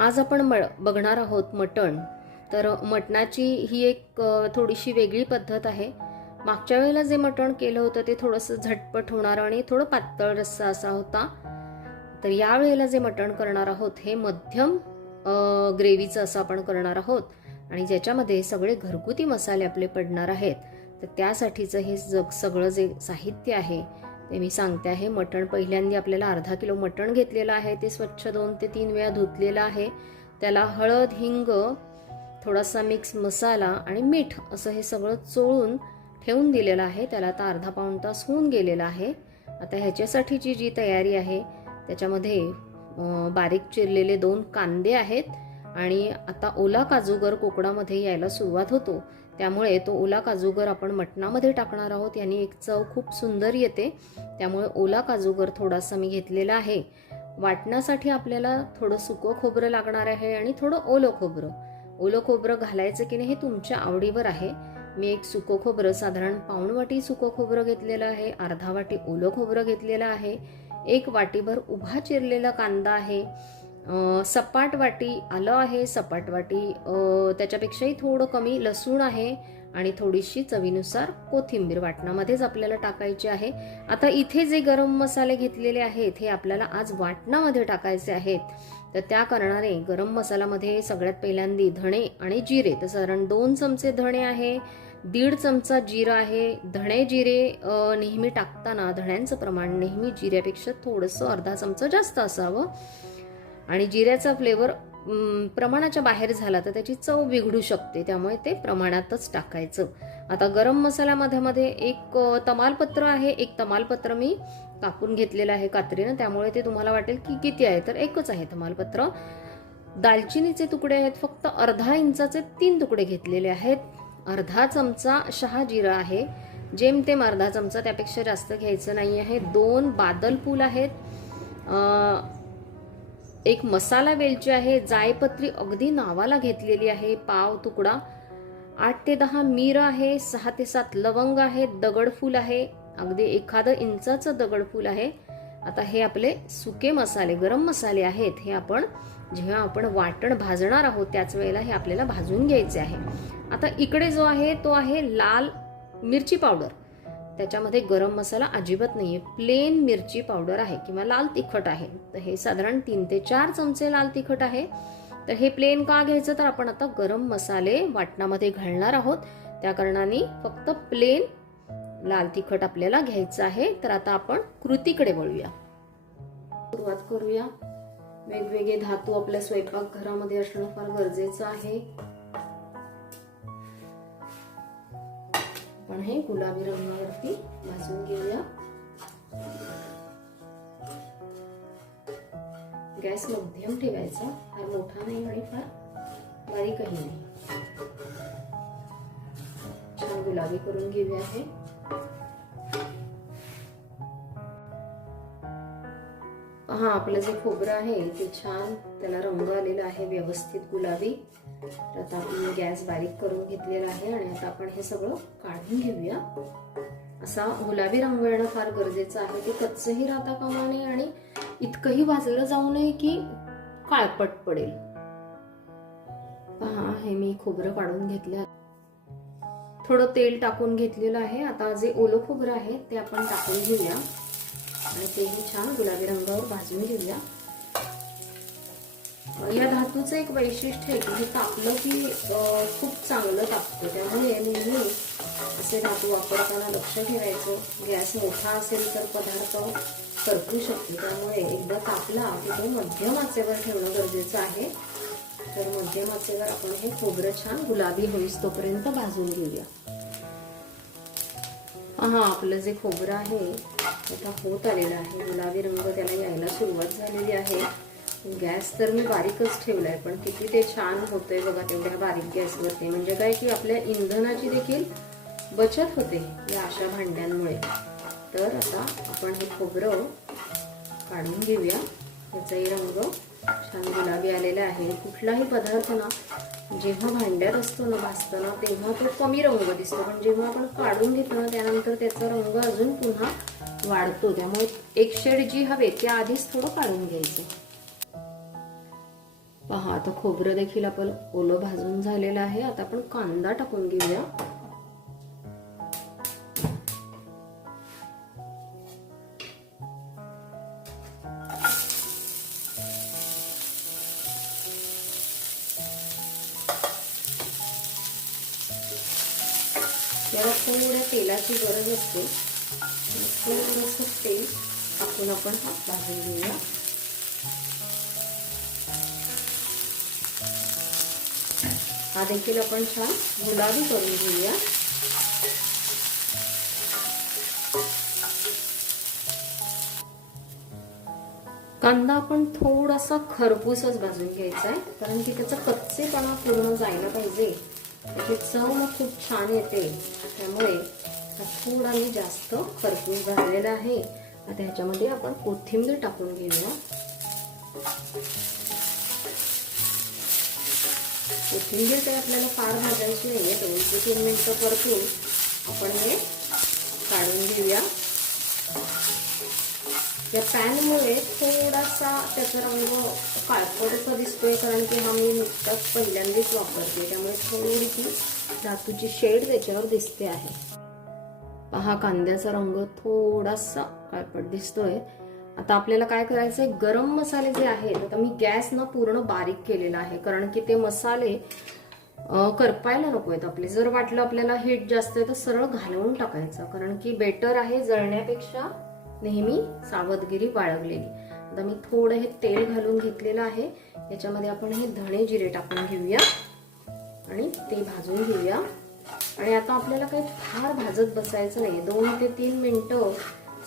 आज आपण बघणार आहोत मटण. तर मटणाची ही एक थोडीशी वेगळी पद्धत आहे. मागच्या वेळेला जे मटण केलं होतं ते थोडंसं झटपट होणारं आणि थोडं पातळ रस्सा असा होता. तर या वेळेला जे मटण करणार आहोत हे मध्यम ग्रेव्हीचं असं आपण करणार आहोत आणि ज्याच्यामध्ये सगळे घरगुती मसाले आपले पडणार आहेत. तर त्यासाठीचं हे सगळं जे साहित्य आहे ते मी सांगते आहे. मटण पहिल्यांदा आपल्याला अर्धा किलो मटण घेतलेलं आहे. ते स्वच्छ 2 ते 3 वेळा धुतलेलं आहे. त्याला हळद, हिंग, थोडासा मिक्स मसाला आणि मीठ असं हे सगळं चोळून ठेवून दिलेलं आहे. त्याला आता अर्धा पाऊण तास होऊन गेलेला आहे. आता ह्याच्यासाठीची जी तयारी आहे त्याच्यामध्ये बारीक चिरलेले 2 कांदे आहेत आणि आता ओला काजूगर कोकणामध्ये यायला सुरुवात होतो, त्यामुळे तो ओला काजूगर आपण मटणामध्ये टाकणार आहोत. याने एक चव खूप सुंदर येते, त्यामुळे ओला काजूगर थोडासा मी घेतलेला आहे. वाटण्यासाठी आपल्याला थोडं सुकं खोबरं लागणार आहे आणि थोडं ओलं खोबरं. ओलं खोबरं घालायचं की नाही हे तुमच्या आवडीवर आहे. मी एक सुकं खोबरं साधारण पाऊण वाटी सुकं खोबरं घेतलेलं आहे, अर्धा वाटी ओलं खोबरं घेतलेलं आहे, 1 वाटीभर उभा चिरलेला कांदा आहे, सपाट वाटी आलं आहे, सपाट वाटी त्याच्यापेक्षाही थोडं कमी लसूण आहे आणि थोडीशी चवीनुसार कोथिंबीर वाटणामध्येच आपल्याला टाकायची आहे. आता इथे जे गरम मसाले घेतलेले आहेत हे आपल्याला आज वाटणामध्ये टाकायचे आहेत. तर त्या कारणाने गरम मसाल्यामध्ये सगळ्यात पहिल्यांदा धणे आणि जिरे, तर साधारण 2 चमचे धणे आहे, 1.5 चमचा जिरा आहे. धणे जिरे नेहमी टाकताना धण्यांचं प्रमाण नेहमी जिऱ्यापेक्षा थोडंसं अर्धा चमचा जास्त असावं आणि जिऱ्याचा फ्लेवर प्रमाणाच्या बाहेर झाला तर त्याची चव बिघडू शकते, त्यामुळे ते प्रमाणातच टाकायचं. आता गरम मसाल्यामध्ये एक तमालपत्र आहे, 1 तमालपत्र मी कापून घेतलेलं आहे कात्रीनं, त्यामुळे ते तुम्हाला वाटेल की किती आहे, तर एकच आहे तमालपत्र. दालचिनीचे तुकडे आहेत फक्त अर्धा इंचाचे 3 तुकडे घेतलेले आहेत. अर्धा चमचा शहाजिरा आहे, जेमतेम अर्धा चमचा, त्यापेक्षा जास्त घ्यायचं नाही आहे. 2 बादल फूल आहेत, 1 मसाला वेलची आहे, जायपत्री अगदी नावाला घेतलेली आहे, पाव तुकडा, 8 ते 10 मीर आहे, 6 ते 7 लवंग आहे, दगडफूल आहे, अगदी 1 इंचाचं दगडफूल आहे. आता हे आपले सुके मसाले गरम मसाले आहेत, हे आपण जेव्हा आपण वाटण भाजणार आहोत त्याच वेळेला हे आपल्याला भाजून घ्यायचे आहे. आता इकडे जो आहे तो आहे लाल मिरची पावडर. त्याच्यामध्ये गरम मसाला अजिबात नाहीये, प्लेन मिरची पावडर आहे किंवा लाल तिखट आहे. तर हे साधारण 3 ते 4 चमचे लाल तिखट आहे. तर हे प्लेन का घ्यायचं, तर आपण आता गरम मसाले वाटणामध्ये घालणार आहोत, त्या कारणाने फक्त प्लेन लाल तिखट आपल्याला घ्यायचं आहे. तर आता आपण कृतीकडे वळूया, सुरुवात करूया. वेगवेगळे धातू आपल्या स्वयंपाकघरामध्ये असणं फार गरजेचं आहे. आपण हे गुलाबी रंगावरती भाजून घेऊया. गॅस मध्यम ठेवायचा, फार मोठा नाही आणि फार बारीकही नाही. छान गुलाबी करून घेऊया हे. पहा आपलं जे खोबरं आहे ते छान त्याला रंग आलेला आहे, व्यवस्थित गुलाबी. तर आता आपण गॅस बारीक करून घेतलेला आहे आणि आता आपण हे सगळं काढून घेऊया. असा गुलाबी रंग येणं फार गरजेचं आहे, ते कच्चही राहता कामा नये आणि इतकंही भाजलं जाऊ नये की काळपट पडेल. पहा हे मी खोबरं काढून घेतलं, थोडं तेल टाकून घेतलेलं आहे. आता जे ओलं खोबरं आहे ते आपण टाकून घेऊया आणि तेही छान गुलाबी रंगावर भाजून घेऊया. या धातूचं एक वैशिष्ट्य आहे की हे तापलं की खूप चांगलं तापतं, त्यामुळे नेहमी असे धातू वापरताना लक्ष ठेवायचं. गॅस मोठा असेल तर पदार्थ करपू शकतो, त्यामुळे एकदा तापला की तो मध्यम आचेवर ठेवणं गरजेचं आहे. तर मध्यम आचेवर आपण हे खोबरं छान गुलाबी होईस तोपर्यंत भाजून घेऊया. हा आपलं जे खोबरं आहे आता होत आलेलं आहे, गुलाबी रंग त्याला यायला सुरुवात झालेली आहे. गॅस तर मी बारीकच ठेवलाय, पण किती ते छान होतंय बघा तेवढ्या बारीक गॅसवरती. म्हणजे काय की आपल्या इंधनाची देखील बचत होते या अशा भांड्यांमुळे. तर आता आपण हे खोबरं काढून घेऊया. याचाही रंग छान गुलाबी आलेला आहे. कुठलाही पदार्थ ना जेव्हा भांड्यात असतो ना भाजताना तेव्हा तो कमी रंग दिसतो, पण जेव्हा आपण काढून घेतो ना त्यानंतर त्याचा रंग अजून पुन्हा वाढतो. त्यामुळे एक शेड जी हवे त्या आधीच थोडं काढून घ्यायचं. पहा आता खोबरं देखील आपण ओलं भाजून झालेलं आहे. आता आपण कांदा टाकून घेऊया. याला थोड्या तेलाची गरज असते. थोडंसं तेल टाकून आपण हा भाजून घेऊया. हा देखील आपण छान गुलाबी करून घेऊया. कांदा आपण थोडासा खरपूसच भाजून घ्यायचा आहे, कारण की त्याचा कच्चेपणा पूर्ण जायला पाहिजे. त्याची चव मग खूप छान येते. त्यामुळे हा थोडा मी जास्त खरपूस भाजलेला आहे. आता ह्याच्यामध्ये आपण कोथिंबीर टाकून घेऊया. कोथिंबीर काही आपल्याला फार भाजायची नाहीये. 2 ते 3 मिनिटं परतून आपण हे काढून घेऊया. या पॅनमुळे थोडासा त्याचा रंग काळपटसा दिसतोय, कारण की हा मी नुकताच पहिल्यांदाच वापरते. त्यामुळे थोडी ती धातूची शेड त्याच्यावर दिसते आहे. पहा कांद्याचा रंग थोडासा काळपट दिसतोय. आता आपल्याला काय करायचंय, गरम मसाले जे आहेत, आता मी गॅस ना पूर्ण बारीक केलेला आहे, कारण की ते मसाले करपायला नको आहेत आपले. जर वाटलं आपल्याला हीट जास्त आहे तर सरळ घालवून टाकायचं, कारण की बेटर आहे जळण्यापेक्षा नेहमी सावधगिरी बाळगलेली. आता मी थोडं हे तेल घालून घेतलेलं आहे. याच्यामध्ये आपण हे धणे जिरे टाकून घेऊया आणि ते भाजून घेऊया. आणि आता आपल्याला काही फार भाजत बसायचं नाही. 2 ते 3 मिनिटं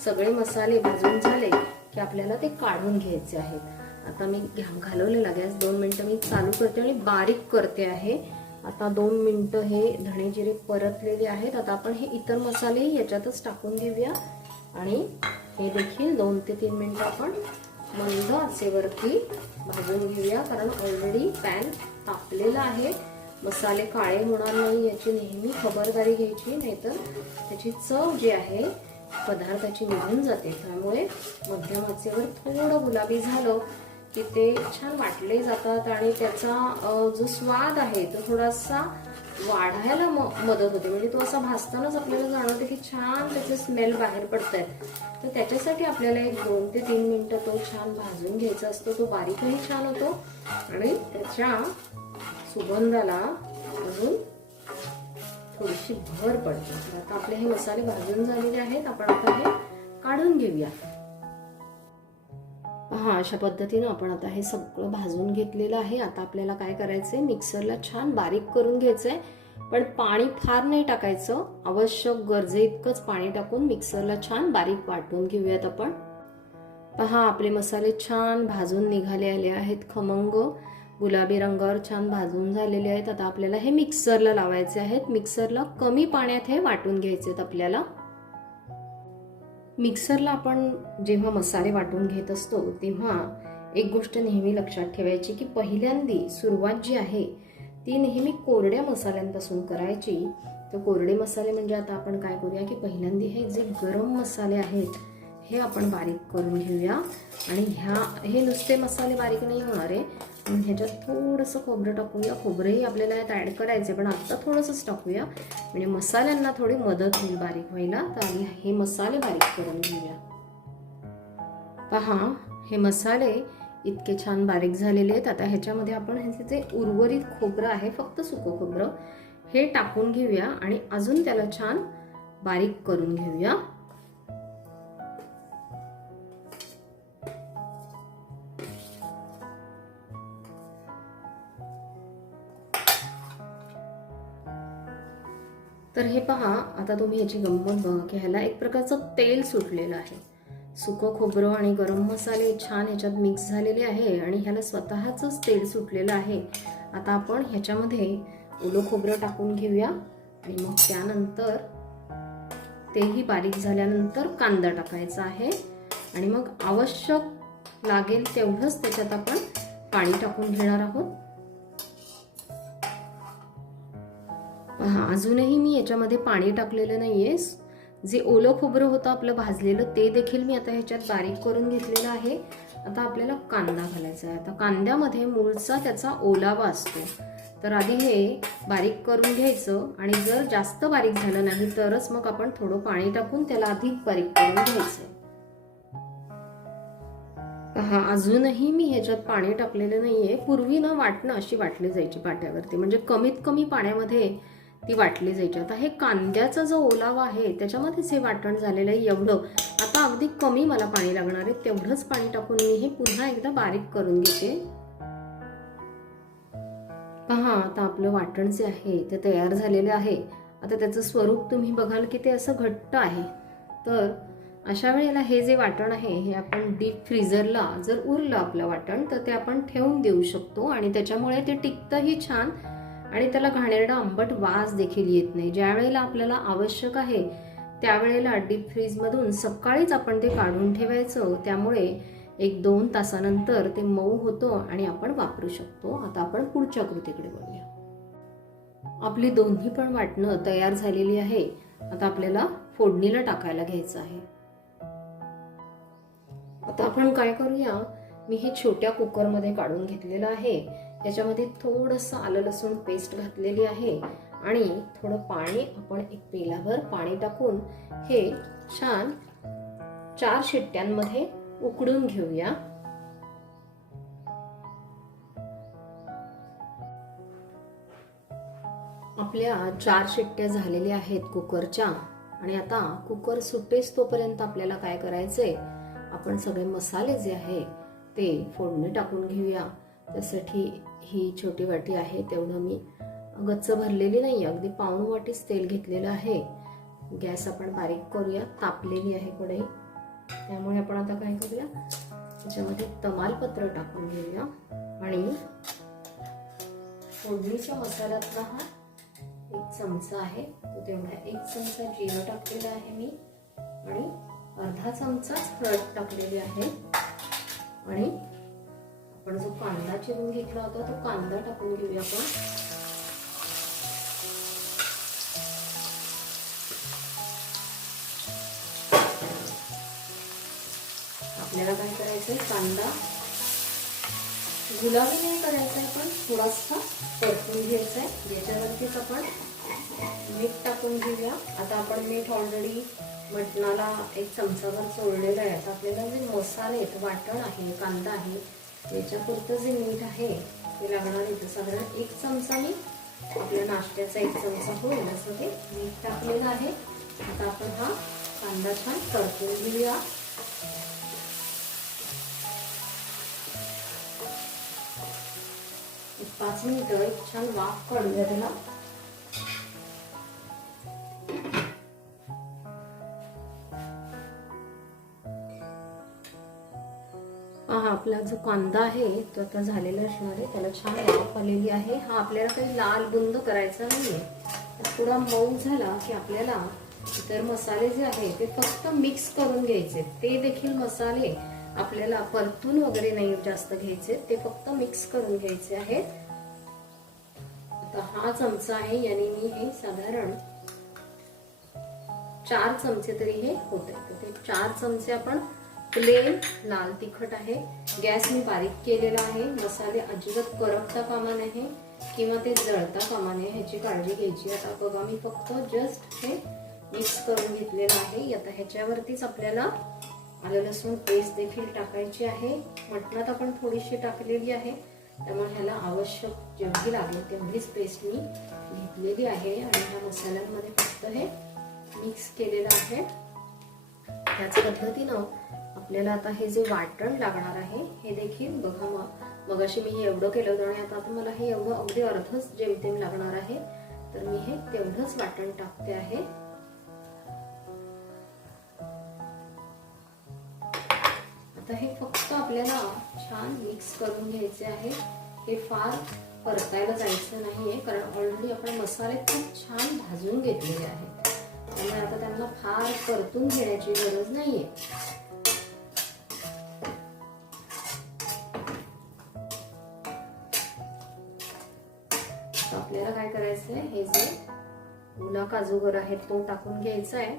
सगळे मसाले भाजून झाले की आपल्याला ते काढून घ्यायचे आहेत. आता मी घालवलेला गॅस 2 मिनिटं मी चालू करते आणि बारीक करते आहे. आता 2 मिनिटं हे धणे जिरे परतलेले आहेत. आता आपण हे इतर मसाले याच्यातच टाकून घेऊया आणि हे देखील 2 ते 3 मिनिटं आपण मंद आचेवरती भाजून घेऊया, कारण ऑलरेडी पॅन तापलेला आहे. मसाले काळे होणार नाही याची नेहमी खबरदारी घ्यायची, नाहीतर त्याची चव जी आहे पदार्थाची निघून जाते. त्यामुळे मध्यम आचेवर थोडं गुलाबी झालं की ते छान वाटले जातात आणि त्याचा जो स्वाद आहे तो थोडासा वाढायला मदत होते. म्हणजे तो असा भाजतानाच आपल्याला जाणवते की छान त्याचे स्मेल बाहेर पडतायत. तर त्याच्यासाठी आपल्याला 2 ते 3 मिनिटं तो छान भाजून घ्यायचा असतो. तो बारीकही छान होतो आणि त्याच्या सुगंधाला अजून थोडीशी भर पडते. आता आपले हे मसाले भाजून झालेले आहेत. आपण आता हे काढून घेऊया. हा अशा पद्धतीने आपण आता हे सगळं भाजून घेतलेलं आहे. आता आपल्याला काय करायचंय, मिक्सरला छान बारीक करून घ्यायचंय, पण पाणी फार नाही टाकायचं. आवश्यक गरजे इतकंच पाणी टाकून मिक्सरला छान बारीक वाटून घेऊयात आपण. पहा आपले मसाले छान भाजून निघाले आले आहेत. खमंग गुलाबी रंगावर छान भाजून झालेले आहेत. आता आपल्याला हे मिक्सरला लावायचे आहेत. मिक्सरला कमी पाण्यात हे वाटून घ्यायचे आहेत आपल्याला. मिक्सरला आपण जेव्हा मसाले वाटून घेत असतो तेव्हा एक गोष्ट नेहमी लक्षात ठेवायची की पहिल्यांदी सुरुवात जी आहे ती नेहमी कोरड्या मसाल्यांपासून करायची. तर कोरडे मसाले म्हणजे आता आपण काय करूया की पहिल्यांदी हे जे गरम मसाले आहेत हे आपण बारीक करून घेऊया. आणि हे नुसते मसाले बारीक नाही होणार आहे, ह्याच्यात थोडंसं खोबरं टाकूया. खोबरंही आपल्याला यात ॲड करायचे, पण आता थोडंसंच टाकूया म्हणजे मसाल्यांना थोडी मदत होईल बारीक व्हायला. तर आम्ही हे मसाले बारीक करून घेऊया. पहा हे मसाले इतके छान बारीक झालेले आहेत. आता ह्याच्यामध्ये आपण ह्याचे जे उर्वरित खोबरं आहे, फक्त सुकं खोबरं, हे टाकून घेऊया आणि अजून त्याला छान बारीक करून घेऊया. तर हे पहा आता तुम्ही याची गंमत बघा की ह्याला एक प्रकारचं तेल सुटलेलं आहे. सुकं खोबरं आणि गरम मसाले छान ह्याच्यात मिक्स झालेले आहे आणि ह्याला स्वतःच तेल सुटलेलं आहे. आता आपण ह्याच्यामध्ये ओलं खोबरं टाकून घेऊया आणि मग त्यानंतर तेही बारीक झाल्यानंतर कांदा टाकायचा आहे आणि मग आवश्यक लागेल तेवढंच त्याच्यात आपण पाणी टाकून घेणार आहोत. अजूनही मी याच्यामध्ये पाणी टाकलेलं नाहीये. जे ओलं खोबरं होतं आपलं भाजलेलं ते देखील मी आता ह्याच्यात बारीक करून घेतलेलं आहे. आता आपल्याला कांदा घालायचा आहे. आता कांद्यामध्ये मूळचा त्याचा ओलावा असतो, तर आधी हे बारीक करून घ्यायचं आणि जर जास्त बारीक झालं नाही तरच मग आपण थोडं पाणी टाकून त्याला अधिक बारीक करून घ्यायचं. पहा, अजूनही मी ह्याच्यात पाणी टाकलेलं नाहीये. पूर्वी ना वाटणं अशी वाटली जायची पाट्यावरती, म्हणजे कमीत कमी पाण्यामध्ये ती वाटली जायची. आता हे कांद्याचा जो ओलावा आहे त्याच्यामध्येच हे वाटण झालेलं आहे एवढं. आता अगदी कमी मला पाणी लागणार आहे, तेवढंच पाणी टाकून मी हे पुन्हा एकदा बारीक करून घेते. पहा, आता आपलं वाटण जे आहे ते तयार झालेलं आहे. आता त्याचं स्वरूप तुम्ही बघाल की ते असं घट्ट आहे. तर अशा वेळेला हे जे वाटण आहे हे आपण डीप फ्रीझरला जर उरलं आपलं वाटण तर ते आपण ठेवून देऊ शकतो आणि त्याच्यामुळे ते टिकतंही छान आणि त्याला घाणेरडा आंबट वास देखील येत नाही. ज्या वेळेला आपल्याला आवश्यक आहे त्यावेळेला डीप फ्रीजमधून सकाळीच आपण ते काढून ठेवायचं. त्यामुळे 1-2 तासानंतर ते मऊ होतं आणि आपण वापरू शकतो. आता आपण पुढच्या कृतीकडे वळूया. आपली दोन्ही पण वाटणं तयार झालेली आहे. आता आपल्याला फोडणीला टाकायला घ्यायचं आहे. आता आपण काय करूया, मी हे छोट्या कुकरमध्ये काढून घेतलेलं आहे. याच्यामध्ये थोडंसं आलं लसूण पेस्ट घातलेली आहे आणि थोडं पाणी, आपण एक पेलाभर पाणी टाकून हे छान 4 शिट्ट्यांमध्ये उकडून घेऊया. आपल्या 4 शिट्ट्या झालेल्या आहेत कुकरच्या आणि आता कुकर सुटेस तोपर्यंत आपल्याला काय करायचंय, आपण सगळे मसाले जे आहे ते फोडणी टाकून घेऊया. त्यासाठी ही छोटी वाटी आहे, तेवढं मी गच्च भरलेली नाही, अगदी पाऊण वाटीच तेल घेतलेलं आहे. गॅस आपण बारीक करूया, तापलेली आहे कढई. त्यामुळे आपण आता काय करूया, त्याच्यामध्ये तमालपत्र टाकून घेऊया आणि फोडणीच्या मसाल्यातला हा 1 चमचा आहे तो तेवढा 1 चमचा जिरं टाकलेला आहे मी आणि अर्धा चमचा हळद टाकलेली आहे आणि आपण जो कांदा चिरून घेतला होता तो कांदा टाकून घेऊया आपण. आपल्याला काय करायचंय, कांदा गुलाबी नाही करायचा आहे, पण थोडासा परतून घ्यायचा आहे. याच्यावरतीच आपण मीठ टाकून घेऊया. आता आपण मीठ ऑलरेडी मटणाला 1 चमचाभर सोडलेलं आहे. आता आपल्याला जे मसाले आहेत, वाटण आहे, कांदा आहे, याच्यापुरतं जे मीठ आहे ते लागणार आहे. साधारण 1 चमचा मी आपल्या नाश्त्याचा 1 चमचा होईल असं ते मीठ टाकलेलं आहे. आता आपण हा कांदा छान परतून घेऊया. एक 5 मिनिटं एक छान वाफ काढूया त्याला. आपला जो कांदा आहे तो आता झालेला असणार आहे, त्याला छान वाफ आलेली आहे. हा आपल्याला काही लाल बुंद करायचा नाहीये. थोडा मऊ झाला की आपल्याला इतर मसाले जे आहे ते फक्त मिक्स करून घ्यायचे. ते देखील मसाले आपल्याला परतून वगैरे नाही जास्त घ्यायचे, ते फक्त मिक्स करून घ्यायचे आहेत. आता हा चमचा आहे, याने मी हे साधारण 4 चमचे तरी हे होते. तर ते 4 चमचे आपण प्लेन लाल तिखट आहे. गॅस मी बारीक केलेला आहे. मसाले अजिबात करपता कामा नये किंवा ते जळता कामा नये, ह्याची काळजी घ्यायची. आता बघा, मी फक्त जस्ट हे मिक्स करून घेतलेलं आहे. आता ह्याच्यावरतीच आपल्याला आलं लसूण पेस्ट देखील टाकायची आहे. मटणात आपण थोडीशी टाकलेली आहे, त्यामुळे ह्याला आवश्यक जेवढी लागेल तेवढीच पेस्ट मी घेतलेली आहे आणि ह्या मसाल्यांमध्ये फक्त हे मिक्स केलेलं आहे. त्याच पद्धतीनं आपल्याला आता हे जे वाटण लागणार आहे हे देखील बघा, मगाशी मी हे एवढं केलं होतं आणि आता मला हे एवढं अगदी अर्धच जेमतेम लागणार आहे. तर मी हे तेवढंच वाटण टाकते आहे. आता हे फक्त आपल्याला छान मिक्स करून घ्यायचे आहे. हे फार परतायला जायचं नाहीये, कारण ऑलरेडी आपण मसाले खूप छान भाजून घेतलेले आहेत. त्यामुळे आता त्यांना फार परतून घेण्याची गरज नाहीये. आपल्याला काय करायचंय, हे जे ओला काजूगर आहे तो टाकून घ्यायचा आहे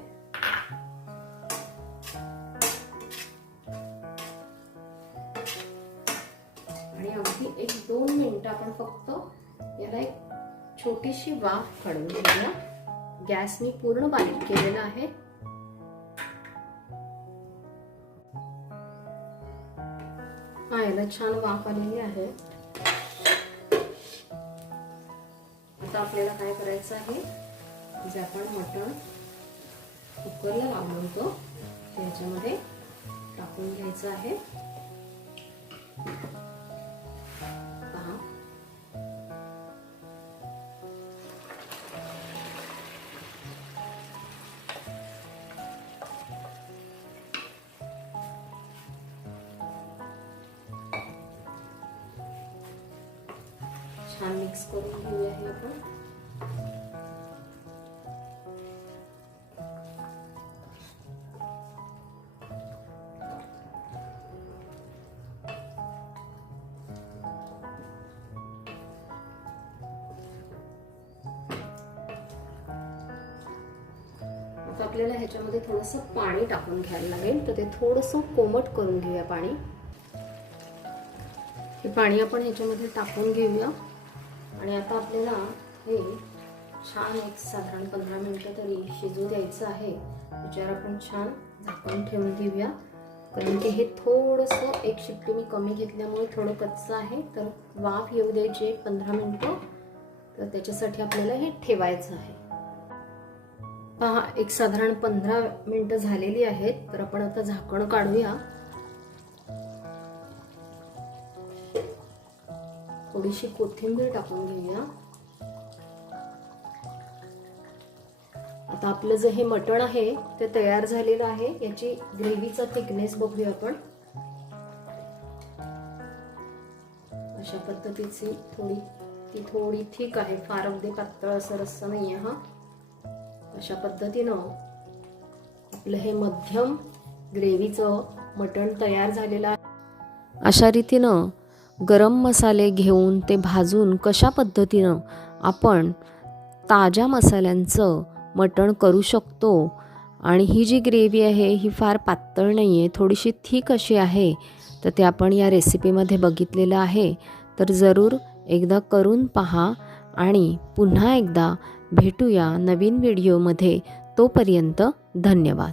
अगदी 1-2 मिनिटं आपण फक्त याला एक छोटीशी वाफ काढून घेऊया. गॅस मी पूर्ण बारीक केलेला आहे. याला छान वाफ आलेली आहे. आता आपल्याला काय करायचं आहे, जे आपण मटण कुकरला लावलं होतं त्याच्यामध्ये टाकून घ्यायचं आहे. पहा, छान मिक्स करून घेऊया हे आपण. आता आपल्याला ह्याच्यामध्ये थोडंसं पाणी टाकून घ्यायला लागेल. तर ते थोडंसं कोमट करून घेऊया पाणी. हे पाणी आपण ह्याच्यामध्ये टाकून घेऊया आणि आता आपल्याला हे छान एक साधारण 15 मिनिटं तरी शिजू द्यायचं आहे. त्याच्यावर आपण छान झाकण ठेवून देऊया, कारण की हे थोडंसं एक शिट्टी मी कमी घेतल्यामुळे थोडं कच्चं आहे. तर वाफ येऊ द्यायची 15 मिनिटं. तर त्याच्यासाठी आपल्याला हे ठेवायचं आहे. पहा, एक साधारण 15 मिनिटं झालेली आहेत. तर आपण आता झाकण काढूया. थोडीशी कोथिंबीर टाकून घेऊया. आता आपलं जे हे मटण आहे ते तयार झालेलं आहे. याची ग्रेव्हीचा थिकनेस बघूया आपण. अशा पद्धतीची थोडी थिक आहे, फार अगदी पातळ असं रस्सा नाहीये हा. अशा पद्धतीनं आपलं हे मध्यम ग्रेव्हीचं मटण तयार झालेलं आहे. अशा रीतीनं गरम मसाले घेऊन ते भाजून कशा पद्धतीनं आपण ताज्या मसाल्यांचं मटण करू शकतो. आणि ही जी ग्रेव्ही आहे ही फार पातळ नाही आहे, थोडीशी थिक अशी आहे. तर ते आपण या रेसिपीमध्ये बघितलेलं आहे. तर जरूर एकदा करून पहा आणि पुन्हा एकदा भेटूया नवीन व्हिडिओमध्ये. तोपर्यंत धन्यवाद.